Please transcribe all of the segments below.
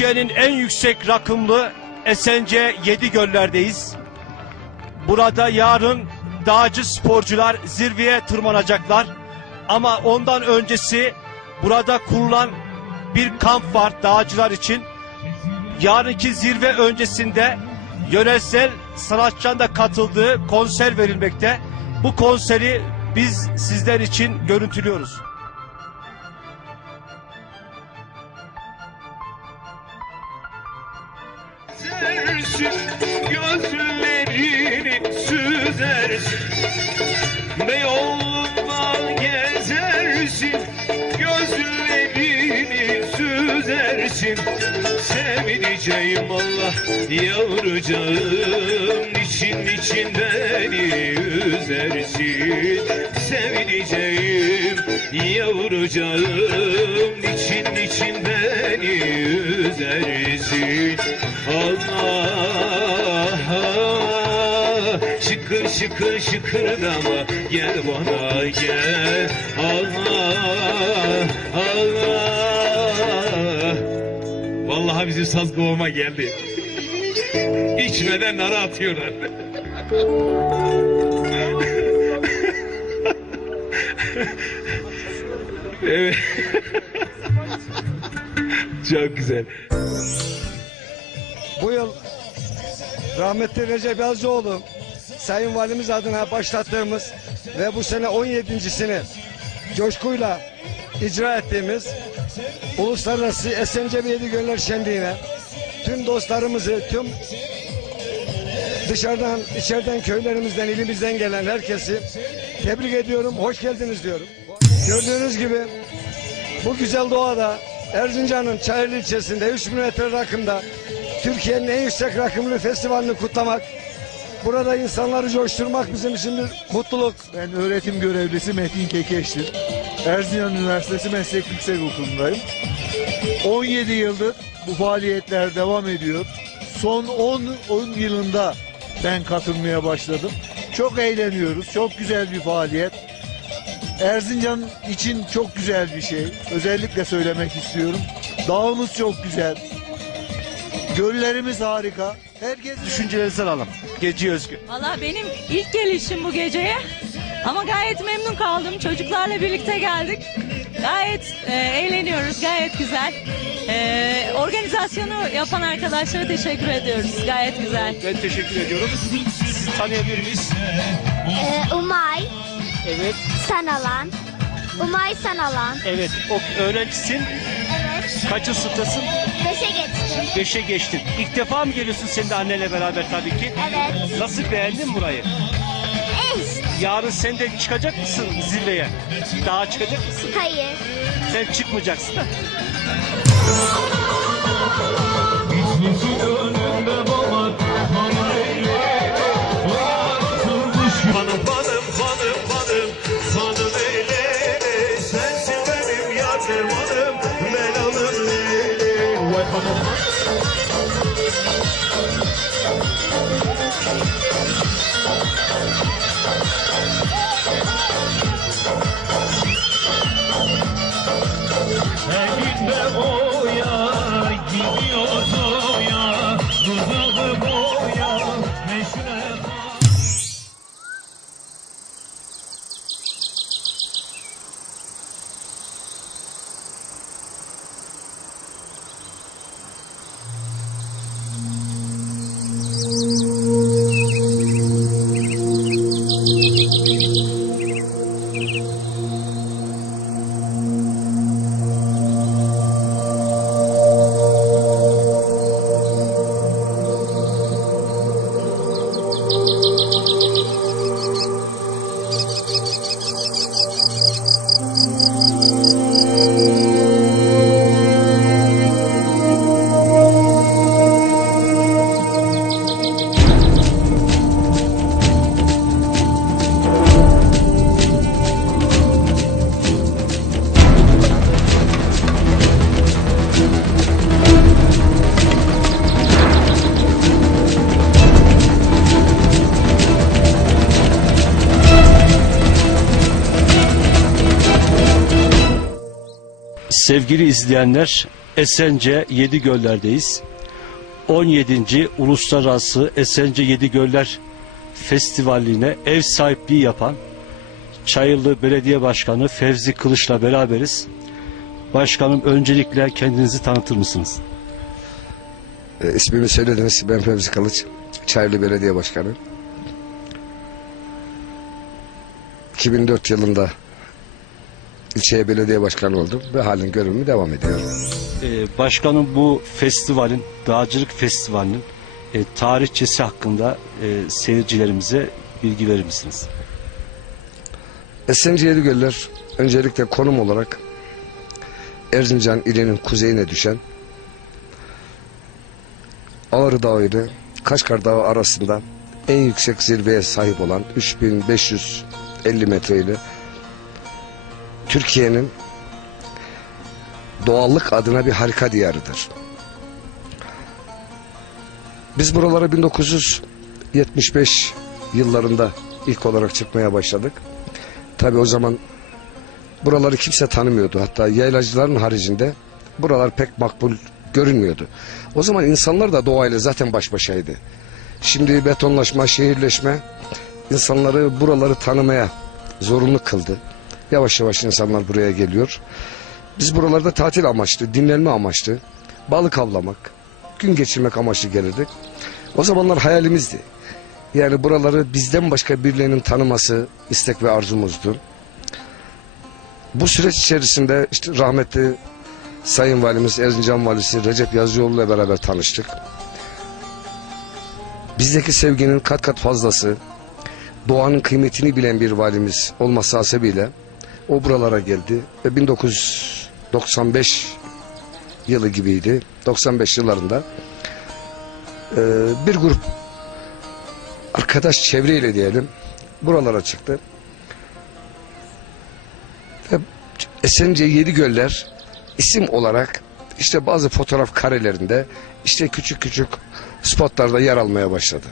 Türkiye'nin en yüksek rakımlı Esence Yedi Göller'deyiz. Burada yarın dağcı sporcular zirveye tırmanacaklar. Ama ondan öncesi burada kurulan bir kamp var dağcılar için. Yarınki zirve öncesinde yöresel sanatçıların da katıldığı konser verilmekte. Bu konseri biz sizler için görüntülüyoruz. Süzersin, gözlerini süzersin Beyoğlu'ndan gezersin Gözlerini süzersin. Sevdiceğim Allah yavrucağım için için beni üzersin yavrucağım için için beni üzersin Allah şıkır şıkır şıkırdama gel bana gel Allah Allah Vallahi bizim saz kovama geldi. İçmeden nara atıyorlar. Evet. Çok güzel. Bu yıl rahmetli Recep Yazıcıoğlu Sayın Valimiz adına başlattığımız ve bu sene 17.sini coşkuyla icra ettiğimiz Uluslararası Esence ve Yedi Gönüller Şenliği'ne tüm dostlarımızı, tüm dışarıdan, içeriden, köylerimizden, ilimizden gelen herkesi tebrik ediyorum. Hoş geldiniz diyorum. Gördüğünüz gibi bu güzel doğada Erzincan'ın Çayırlı ilçesinde 3000 metre rakımda Türkiye'nin en yüksek rakımlı festivalini kutlamak, burada insanları coşturmak bizim için bir mutluluk. Ben öğretim görevlisi Metin Kekeş'tir. Erzincan Üniversitesi Meslek Yüksek Okulu'ndayım. 17 yıldır bu faaliyetler devam ediyor. Son 10, 10 yılında ben katılmaya başladım. Çok eğleniyoruz. Çok güzel bir faaliyet. Erzincan için çok güzel bir şey. Özellikle söylemek istiyorum. Dağımız çok güzel. Göllerimiz harika. Herkes Düşüncelerinizi alalım. Gece özgü. Valla benim ilk gelişim bu geceye. Ama gayet memnun kaldım. Çocuklarla birlikte geldik. Gayet e, eğleniyoruz. Gayet güzel. E, organizasyonu yapan arkadaşlara teşekkür ediyoruz. Gayet güzel. Ben teşekkür ediyorum. Tanıyabilir miyiz? Ee, Umay Evet, Sanalan. Umay Sanalan. evet. O öğrencisin. Evet. Kaçın sınıftasın? Beşe geçtim. Beşe geçtin. İlk defa mı geliyorsun sen de annenle beraber tabii ki? Evet. Nasıl beğendin burayı? Eh, Yarın sen de çıkacak mısın zirveye? Daha çıkacak mısın? hayır. Sen çıkmayacaksın da. Hanım Sen gitme o yana. Sevgili izleyenler, Esence Yedi Göller'deyiz. 17. Uluslararası Esence Yedi Göller Festivali'ne ev sahipliği yapan Çayırlı Belediye Başkanı Fevzi Kılıç'la beraberiz. Başkanım öncelikle kendinizi tanıtır mısınız? E, ismimi söylediniz. Ben Fevzi Kılıç. Çayırlı Belediye Başkanı. 2004 yılında ilçeye belediye başkanı oldum ve halen görevimi devam ediyorum. Ee, başkanım bu festivalin, Dağcılık Festivali'nin e, tarihçesi hakkında e, seyircilerimize bilgi verir misiniz? Esenci Yedigöller öncelikle konum olarak Erzincan ilinin kuzeyine düşen Ağrı Dağı ile Kaşkar Dağı arasında en yüksek zirveye sahip olan 3550 metre ile Türkiye'nin doğallık adına bir harika diyarıdır. Biz buralara 1975 yıllarında ilk olarak çıkmaya başladık. Tabi o zaman buraları kimse tanımıyordu. Hatta yaylacıların haricinde buralar pek makbul görünmüyordu. O zaman insanlar da doğayla zaten baş başaydı. Şimdi betonlaşma, şehirleşme insanları buraları tanımaya zorunlu kıldı. Yavaş yavaş insanlar buraya geliyor. Biz buralarda tatil amaçlı, dinlenme amaçlı, balık avlamak, gün geçirmek amaçlı gelirdik. O zamanlar hayalimizdi. Yani buraları bizden başka birilerinin tanıması istek ve arzumuzdu. Bu süreç içerisinde işte rahmetli Sayın Valimiz Erzincan Valisi Recep Yazıcıoğlu ile beraber tanıştık. Bizdeki sevginin kat kat fazlası, doğanın kıymetini bilen bir valimiz olması hasebiyle o buralara geldi ve 1995 yılı gibiydi. 95 yıllarında eee, bir grup arkadaş çevreyle diyelim buralara çıktı. Ve Esence Yedi Göller isim olarak işte bazı fotoğraf karelerinde işte küçük küçük spotlarda yer almaya başladı.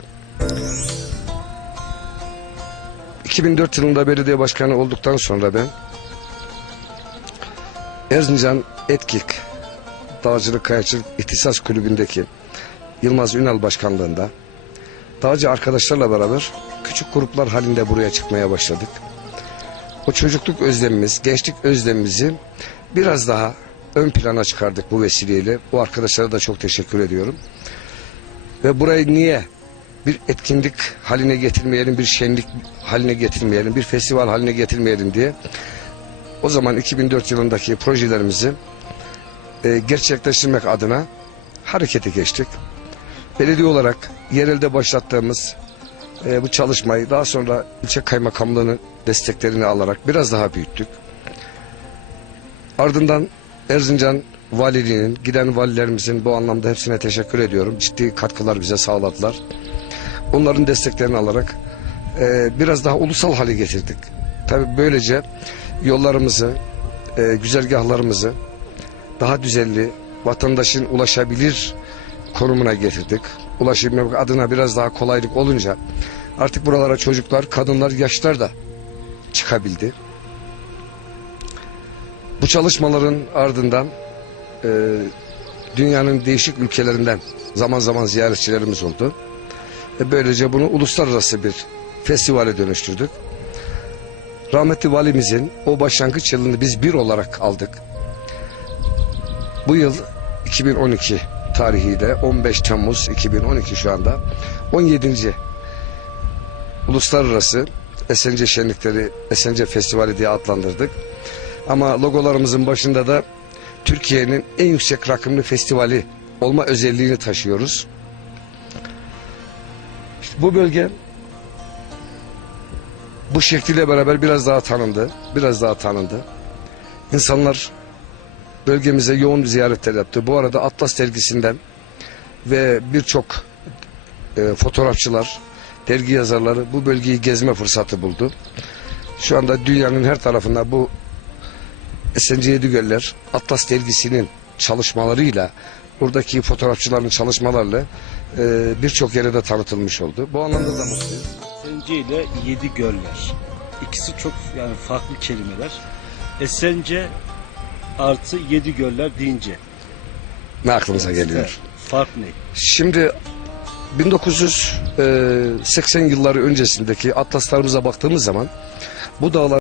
2004 yılında belediye başkanı olduktan sonra ben Erzincan Etkik Dağcılık Kayaçılık İhtisas Kulübü'ndeki Yılmaz Ünal Başkanlığında dağcı arkadaşlarla beraber küçük gruplar halinde buraya çıkmaya başladık. O çocukluk özlemimiz, gençlik özlemimizi biraz daha ön plana çıkardık bu vesileyle. Bu arkadaşlara da çok teşekkür ediyorum. Ve burayı niye bir etkinlik haline getirmeyelim, bir şenlik haline getirmeyelim, bir festival haline getirmeyelim diye o zaman 2004 yılındaki projelerimizi e, gerçekleştirmek adına harekete geçtik. Belediye olarak yerelde başlattığımız e, bu çalışmayı daha sonra ilçe kaymakamlığının desteklerini alarak biraz daha büyüttük. Ardından Erzincan valiliğinin, giden valilerimizin bu anlamda hepsine teşekkür ediyorum. Ciddi katkılar bize sağladılar. Onların desteklerini alarak e, biraz daha ulusal hale getirdik. Tabii böylece yollarımızı, e, güzergahlarımızı daha düzenli, vatandaşın ulaşabilir konumuna getirdik. Ulaşım adına biraz daha kolaylık olunca artık buralara çocuklar, kadınlar, yaşlar da çıkabildi. Bu çalışmaların ardından e, dünyanın değişik ülkelerinden zaman zaman ziyaretçilerimiz oldu. E, böylece bunu uluslararası bir festivale dönüştürdük. Rahmetli valimizin o başlangıç yılını biz bir olarak aldık. Bu yıl 2012 tarihiyle 15 Temmuz 2012 şu anda 17. Uluslararası Esence Şenlikleri Esence Festivali diye adlandırdık. Ama logolarımızın başında da Türkiye'nin en yüksek rakımlı festivali olma özelliğini taşıyoruz. İşte bu bölge bu şekliyle beraber biraz daha tanındı. Biraz daha tanındı. İnsanlar bölgemize yoğun ziyaretler yaptı. Bu arada Atlas dergisinden ve birçok e, fotoğrafçılar, dergi yazarları bu bölgeyi gezme fırsatı buldu. Şu anda dünyanın her tarafında bu Esence Yedigöller Atlas dergisinin çalışmalarıyla buradaki fotoğrafçıların çalışmalarıyla e, birçok yere de tanıtılmış oldu. Bu anlamda da mutluyuz. Esence ile Yedi Göller. İkisi çok yani farklı kelimeler. Esence artı Yedi Göller deyince ne aklınıza geliyor? Fark ne? Şimdi 1980 yılları öncesindeki atlaslarımıza baktığımız zaman bu dağlar